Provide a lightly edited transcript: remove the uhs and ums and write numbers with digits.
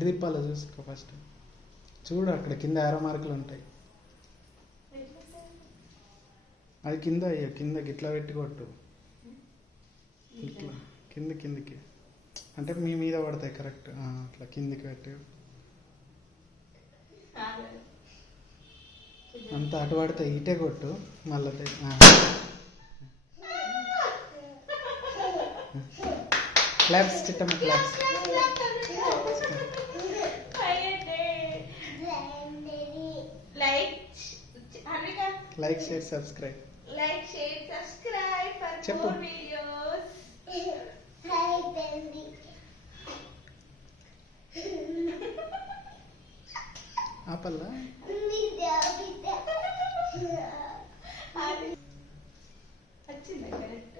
ఎటు తిప్పాలో చూసుకో ఫస్ట్. చూడు అక్కడ కింద ఆరో మార్కులు ఉంటాయి. అది కింద అయ్యో కిందకి ఇట్లా పెట్టి కొట్టు. ఇట్లా కిందికి అంటే మీ మీద పడతాయి కరెక్ట్. అట్లా కిందికి పెట్టి అంత అటు పడితే ఇటే కొట్టు మళ్ళీ. Claps Chittamma claps. Like share subscribe. చెప్పు. ఆపల్లా వచ్చిందా కరెక్ట్?